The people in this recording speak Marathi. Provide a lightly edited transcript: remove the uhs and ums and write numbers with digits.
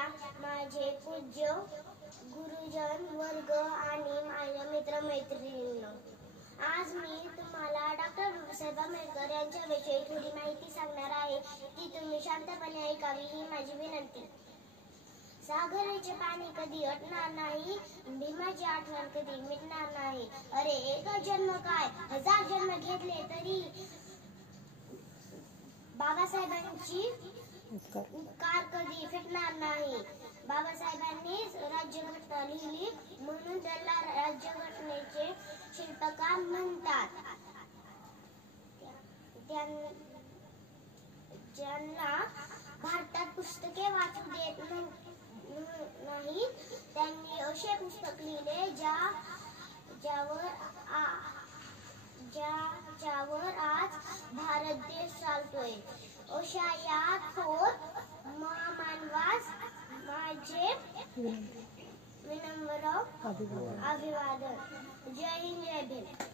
असलेल्या माझे पूज्य गुरुजन वर्ग आणि माझ्या मित्रमैत्रिणींनो, आज मी तुम्हाला डॉक्टर बाबासाहेब आंबेडकर यांच्याविषयी थोडी माहिती सांगणार आहे. ती तुम्ही शांतपणे ऐकावी ही माझी विनंती. सागराचे पाणी कधी अटणार नाही, भीमाची आठवण कधी मिटणार नाही. अरे एकच जन्म काय, 1000 जन्म घेतले तरी बाबासाहेबांची उपकार कधी फिटणार नाही. बाबासाहेबांनी राज्यघटना लिहिली म्हणून त्याला राज्यघटनेचे शिल्पकार म्हणतात. ज्यांना भारतात पुस्तके वाचू देत नाही त्यांनी असे पुस्तक लिहिले ज्यावर आज भारत देश चालतोय. अशा या थोर महामानवास माझे विनम्र अभिवादन. जय हिंद, जय भीम.